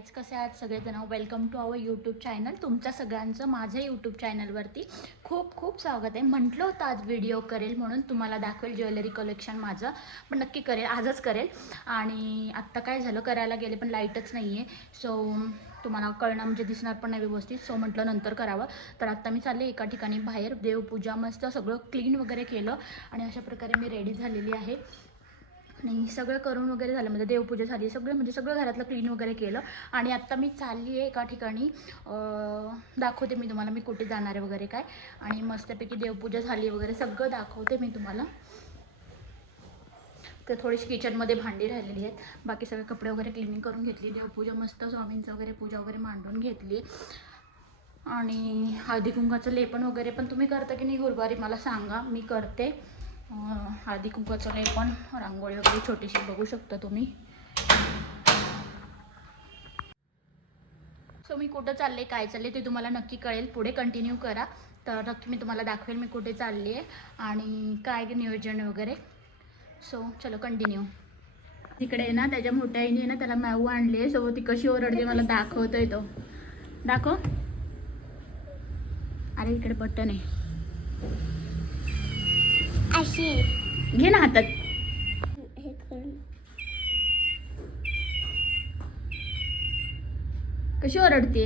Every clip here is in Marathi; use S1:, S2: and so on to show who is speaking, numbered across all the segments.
S1: गाईज कसे आहात सगळेजण? Welcome to our YouTube channel तुमच्या सगळ्यांचं माझ्या यूट्यूब चॅनलवरती खूप खूप स्वागत आहे. म्हटलं होतं आज व्हिडिओ करेल म्हणून तुम्हाला दाखवेल ज्वेलरी कलेक्शन माझं. पण नक्की करेल आजच करेल. आणि आत्ता काय झालं करायला गेले पण लाईटच नाही आहे सो तुम्हाला कळणं म्हणजे दिसणार पण नाही व्यवस्थित. सो म्हटलं नंतर करावं. तर आत्ता मी चालले एका ठिकाणी बाहेर. देवपूजा मस्त सगळं क्लीन वगैरे केलं. आणि अशा प्रकारे मी रेडी झालेली आहे. आणि सगळं करून वगैरे झालं म्हणजे देवपूजा झाली सगळं म्हणजे सगळं घरातलं क्लीन वगैरे केलं. आणि आत्ता मी चालली आहे एका ठिकाणी. दाखवते मी तुम्हाला मी कुठे जाणार आहे वगैरे काय. आणि मस्तपैकी देवपूजा झाली वगैरे सगळं दाखवते मी तुम्हाला. तर थोडीशी किचनमध्ये भांडी राहिलेली आहेत. बाकी सगळे कपडे वगैरे क्लिनिंग करून घेतली. देवपूजा मस्त स्वामींचं वगैरे पूजा वगैरे मांडून घेतली. आणि हळदी कुंकाचं लेपन वगैरे पण तुम्ही करता की नाही गुरुवारी मला सांगा. मी करते. अं, हळदी नाही पण रांगोळी वगैरे छोटीशी बघू शकता तुम्ही. सो मी कुठं चालले काय चालले ते तुम्हाला नक्की कळेल. पुढे कंटिन्यू करा. तर नक्की मी तुम्हाला दाखवेल मी कुठे चालली आहे आणि काय नियोजन वगैरे. सो चलो कंटिन्यू तिकडे आहे ना त्याच्या मोठ्या आईने ना त्याला मॅऊ आणली आहे सो ती कशी ओरडते मला दाखवतोय तो. दाखव. अरे इकडे बटन आहे.
S2: अशी.
S1: घे ना हातात.
S2: हे
S1: कशी ओरडते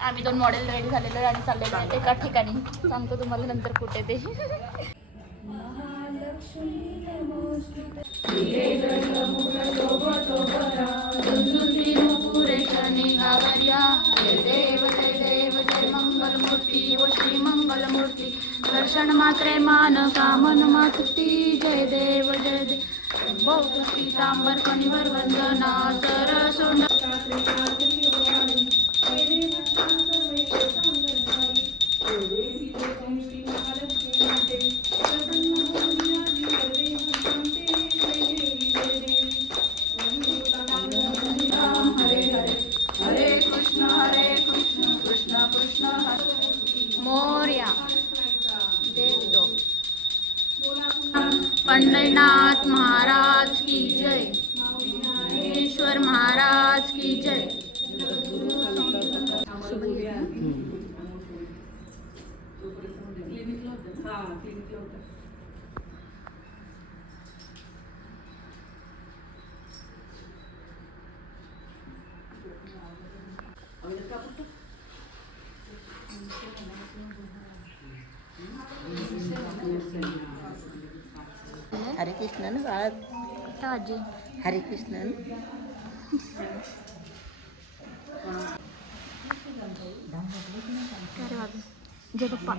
S1: आम्ही दोन मॉडेल रेडी झालेलो आणि चाललेलो आहे एका ठिकाणी. सांगतो तुम्हाला नंतर कुठे ते. दर्शन मात्रे मान कामन मातृती जय देव जय देव बौद्ध पीतांबर कणिवर वंदना सरसुंड हरे हरे कृष्ण
S3: ना बाळा
S1: आजी?
S3: हरे कृष्ण
S1: जय पप्पा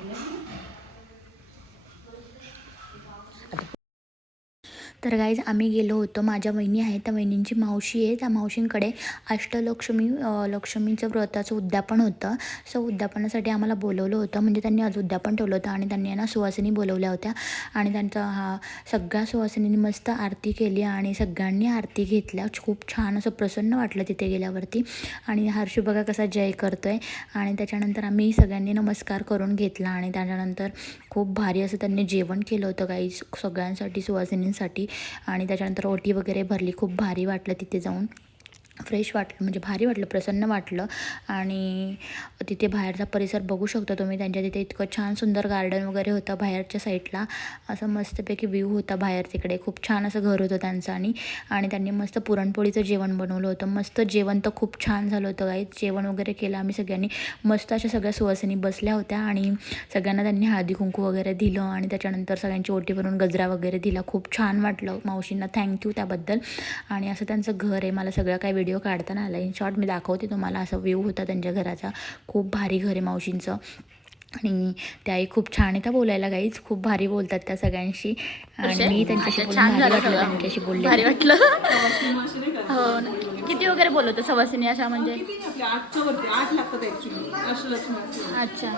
S1: तर गाईज आम्ही गेलो होतो. माझ्या वहिनी आहे त्या वहिनींची मावशी आहे. त्या मावशींकडे अष्टलक्ष्मी लक्ष्मीचं व्रताचं उद्यापन होतं. सो उद्यापनासाठी आम्हाला बोलवलं होतं. म्हणजे त्यांनी आज उद्यापन ठेवलं होतं आणि त्यांनी ना सुवासिनी बोलवल्या होत्या. आणि त्यांचा हा सगळ्या सुवासिनींनी मस्त आरती केली आणि सगळ्यांनी आरती घेतल्या. खूप छान असं प्रसन्न वाटलं तिथे गेल्यावरती. आणि हर्षू बघा कसा जय करतो आहे आणि त्याच्यानंतर आम्ही सगळ्यांनी नमस्कार करून घेतला. आणि त्याच्यानंतर खूप भारी असं त्यांनी जेवण केलं होतं काही सगळ्यांसाठी सुवासिनींसाठी. आणि त्याच्यानंतर ओटी वगैरे भरली. खूप भारी वाटलं तिथे जाऊन. फ्रेश वाटलं म्हणजे भारी वाटलं प्रसन्न वाटलं. आणि तिथे बाहेरचा परिसर बघू शकता तुम्ही. त्यांच्या तिथे इतकं छान सुंदर गार्डन वगैरे होतं बाहेरच्या साईडला असं मस्तपैकी व्ह्यू होता बाहेर तिकडे. खूप छान असं घर होतं त्यांचं आणि आणि त्यांनी मस्त पुरणपोळीचं जेवण बनवलं होतं. मस्त जेवण तर खूप छान झालं होतं काही जेवण वगैरे केलं आम्ही सगळ्यांनी. मस्त अशा सगळ्या सुवासिनी बसल्या होत्या आणि सगळ्यांना त्यांनी हळदी कुंकू वगैरे दिलं आणि त्याच्यानंतर सगळ्यांची ओटी भरून गजरा वगैरे दिला. खूप छान वाटलं मावशींना. थँक्यू त्याबद्दल. आणि असं त्यांचं घर आहे. मला सगळं काही व्हिडिओ काढताना आला इन शॉर्ट मी दाखवते तुम्हाला असं व्ह्यू होता त्यांच्या घराचा. खूप भारी घर आहे मावशींचं. आणि त्याही खूप छान आहे. त्या बोलायला गाईच खूप भारी बोलतात त्या सगळ्यांशी. आणि मी त्यांच्याशी छान. वाटलं त्यांच्याशी बोलले. भारी वाटलं. हो ना. किती वगैरे बोलवतं सवासिनी अशा म्हणजे? अच्छा.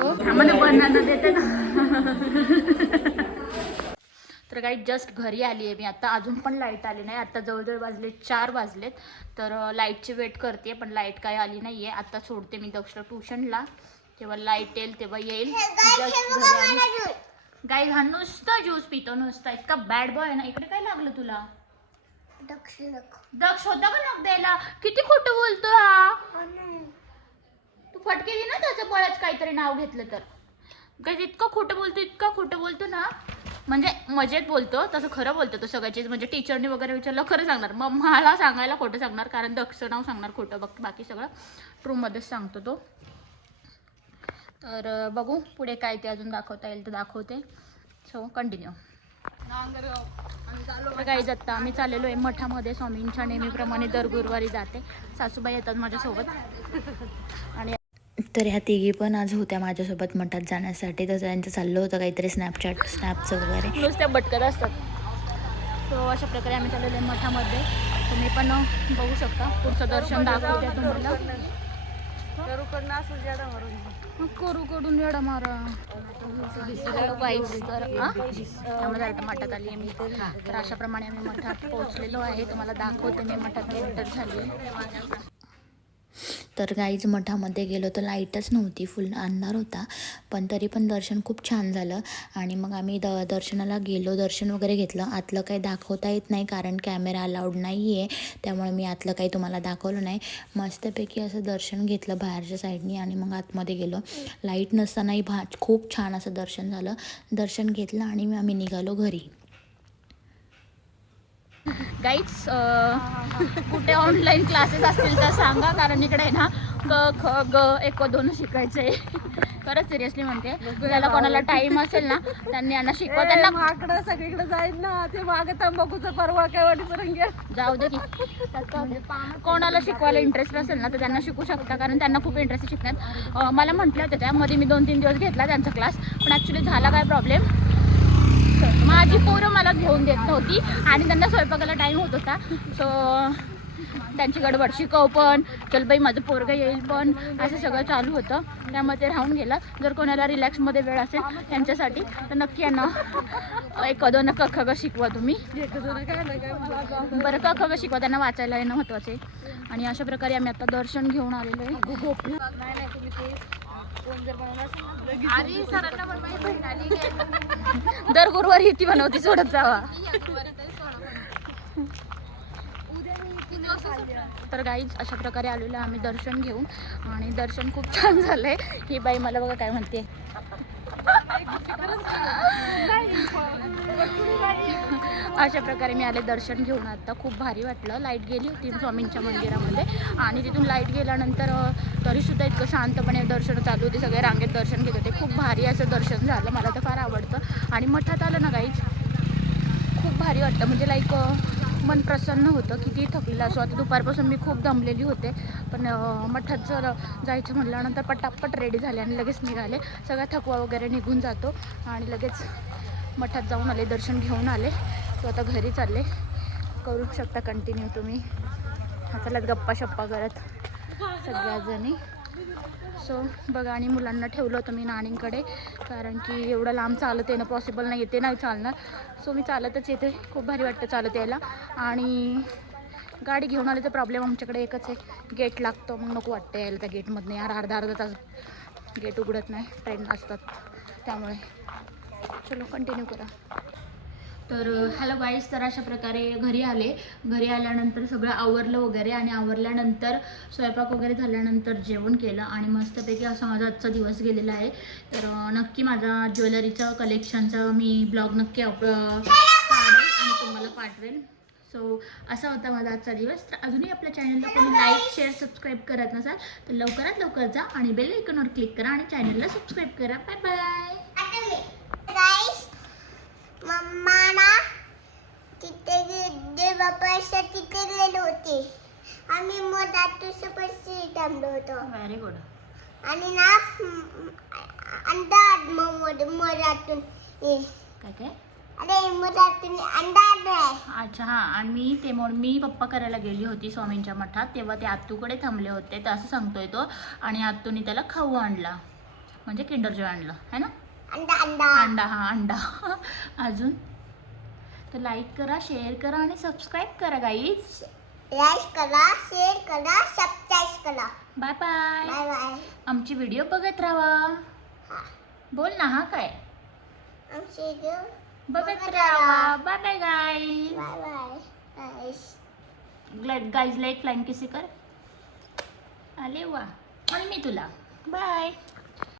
S1: हो. आम्हाला बनाना देते ना. तर काही जस्ट घरी आली आहे मी. आता अजून पण लाइट आली नाही. आता जवळजवळ वाजले चार वाजलेत. तर लाईटची वेट करते पण लाइट काय आली नाही आहे आता सोडते मी दक्षला ट्युशनला जेव्हा लाइट येईल तेव्हा येईल. जस्ट घरी आली. गाई घाण नुसतं ज्यूस पितो नुसता. इतका बॅड बॉय आहे ना. इकडे काय लागलं तुला?
S2: दक्ष
S1: दक्ष होता का नक द्यायला? किती खोटं बोलतो हा. तू फटके दे ना त्याचं बळच काहीतरी नाव घेतलं तर. काही इतकं खोटं बोलतो इतकं खोटं बोलतो ना. म्हणजे मजेत बोलतो तसं खरं बोलतो तो सगळ्याचीच म्हणजे टीचरनी वगैरे विचारलं खरं सांगणार. मग मला सांगायला खोटं सांगणार कारण दक्ष नाव सांगणार खोटं. बघ बाकी सगळं ट्रूमध्येच सांगतो तो. तर बघू पुढे काय ते अजून दाखवता येईल तर दाखवते. सो कंटिन्यू काही आत्ता आम्ही चाललेलो आहे मठामध्ये. स्वामींच्या नेहमीप्रमाणे दर गुरुवारी जाते. सासूबाई येतात माझ्यासोबत. आणि तर ह्या तिघी पण आज होत्या माझ्यासोबत मठात जाण्यासाठी. तर त्यांचं चाललं होतं काहीतरी स्नॅपचॅट स्नॅपचं वगैरे. नुसत्या भटकत असतात. सो अशा प्रकारे आम्ही चाललेलो आहे मठामध्ये. तुम्ही पण बघू शकता. पुढचं दर्शन दाखवते तुम्हाला. करू कडून येडा मारा. मठात आली आहे मी. तर अशाप्रमाणे आम्ही मठात पोहोचलेलो आहे. तुम्हाला दाखवते मी मठात एंटर झाली तर गाईज मठामध्ये गेलो तर लाईटच नव्हती फुल अंधार होता. पण तरी पण दर्शन खूप छान झालं. आणि मग आम्ही द दर्शनाला गेलो दर्शन वगैरे घेतलं. आतलं काही दाखवता येत नाही कारण कॅमेरा अलाउड नाही आहे त्यामुळे मी आतलं काही तुम्हाला दाखवलं नाही. मस्तपैकी असं दर्शन घेतलं बाहेरच्या साईडनी आणि मग आतमध्ये गेलो. लाइट नसतानाही भा खूप छान असं दर्शन झालं. दर्शन घेतलं आणि आम्ही निघालो घरी. गाईड्स कुठे ऑनलाईन क्लासेस असतील तर सांगा कारण इकडे ना क ख ग एक दोन शिकायचं. आहे खरंच सिरियसली म्हणते. ज्याला कोणाला टाइम असेल ना त्यांनी यांना शिकवा. त्यांना
S4: माकडं सगळीकडे जाईल ना. ते माग तंबाखूचं परवा काय वाटीचं रंग
S1: जाऊ दे की. कोणाला शिकवायला इंटरेस्ट असेल ना तर त्यांना शिकू शकता कारण त्यांना खूप इंटरेस्ट शिकण्यात मला म्हटलं होतं त्यामध्ये मी दोन तीन दिवस घेतला त्यांचा क्लास पण ॲक्च्युली झाला काय प्रॉब्लेम माझी पोरं मला घेऊन देत नव्हती आणि त्यांना स्वयंपाकाला टाईम होत होता. सो त्यांची गडबड. शिकव पण. चल बाई माझं पोरगं येईल पण. असं सगळं चालू होतं. त्यामुळे ते राहून गेलं. जर कोणाला रिलॅक्समध्ये वेळ असेल त्यांच्यासाठी तर नक्की यांना एक दोन क शिकवा तुम्ही. बरं क शिकवा. त्यांना वाचायला येणं महत्त्वाचं आहे. आणि अशा प्रकारे आम्ही आता दर्शन घेऊन आलेलो आहे. दर गुरुवारी ती बनवती सोडत जावा. तर गाईज अशा प्रकारे आलेलो आम्ही दर्शन घेऊन. आणि दर्शन खूप छान झालंय. ही बाई मला बघा काय म्हणते. अशा प्रकारे मी आले दर्शन घेऊन. आता खूप भारी वाटलं. लाइट गेली होती स्वामींच्या मंदिरामध्ये. आणि तिथून लाइट गेल्यानंतर तरीसुद्धा इतकं शांतपणे दर्शन चालू होते. सगळे रांगेत दर्शन घेत होते. खूप भारी असं दर्शन झालं. मला तर फार आवडतं. आणि मठात आलं ना काहीच खूप भारी वाटतं. म्हणजे लाईक मन प्रसन्न होतं किती थकलेलं असो आता दुपारपासून मी खूप दमलेली होते. पण मठात जर जायचं म्हटल्यानंतर पटापट रेडी झाले आणि लगेच निघाले. सगळा थकवा वगैरे निघून जातो आणि लगेच मठात जाऊन आले दर्शन घेऊन आले. तो आता घरी चालले. करू शकता कंटिन्यू तुम्ही. चला गप्पा शप्पा करत सगळ्याजणी. सो बघा आणि मुलांना ठेवलं होतं मी नाणींकडे कारण की एवढं लांब चालत येणं पॉसिबल नाही येते नाही चालणार. सो मी चालतच येते. खूप भारी वाटतं चालत यायला. आणि गाडी घेऊन आले तर प्रॉब्लेम आमच्याकडे एकच आहे. गेट लागतं मग नको वाटतं यायला त्या गेटमधनं यार अर्धा अर्धा तास गेट उघडत नाही. ट्रेन असतात त्यामुळे. चलो कंटिन्यू करा. तर हॅलो गाईज तर अशा प्रकारे घरी आले. घरी आल्यानंतर सगळं आवरलं वगैरे आणि आवरल्यानंतर स्वयंपाक वगैरे झाल्यानंतर जेवण केलं आणि मस्तपैकी असा माझा आजचा दिवस गेलेला आहे. तर नक्की माझा ज्वेलरीचं कलेक्शनचा मी ब्लॉग नक्की अप काढेल आणि तुम्हाला पाठवेल सो असा होता माझा आजचा दिवस. तर अजूनही आपल्या चॅनलला कोणी लाईक शेअर सबस्क्राईब करत नसाल तर लवकरात लवकर जा आणि बेल आयकॉनवर क्लिक करा आणि चॅनलला सबस्क्राईब करा. बाय बाय
S2: गाईस मम्माना तिथे देवा पैसे तिथे आम्ही मधात तुझं पैसे थांबलो होतो.
S1: व्हेरी गुड
S2: आणि ना अंदाज मधातून ये.
S1: काय काय?
S2: अरे मधातून अंदाज आहे.
S1: अच्छा हां. आणि मी ते म्हणून मी पप्पा करायला गेली होती स्वामींच्या मठात तेव्हा ते आत्तूकडे थांबले होते तर असं सांगतोय तो. आणि आत्तूने त्याला खाऊ आणला. म्हणजे किंडर जॉय आणलं है ना?
S2: अंडा अंडा.
S1: अंडा हा अंडा. अजून? तर लाईक करा शेअर करा आणि सबस्क्राईब करा गाईज
S2: लाईक करा शेअर करा सबस्क्राईब करा.
S1: बाय बाय
S2: बाय बाय
S1: आमची व्हिडिओ बघत राहा. बोल ना हा काय?
S2: आमचे देव
S1: बघत राहा. Bye bye guys
S2: bye bye guys
S1: गाईजला एक फ्लाईंग किसी कर. आले वा. आणि मी तुला. बाय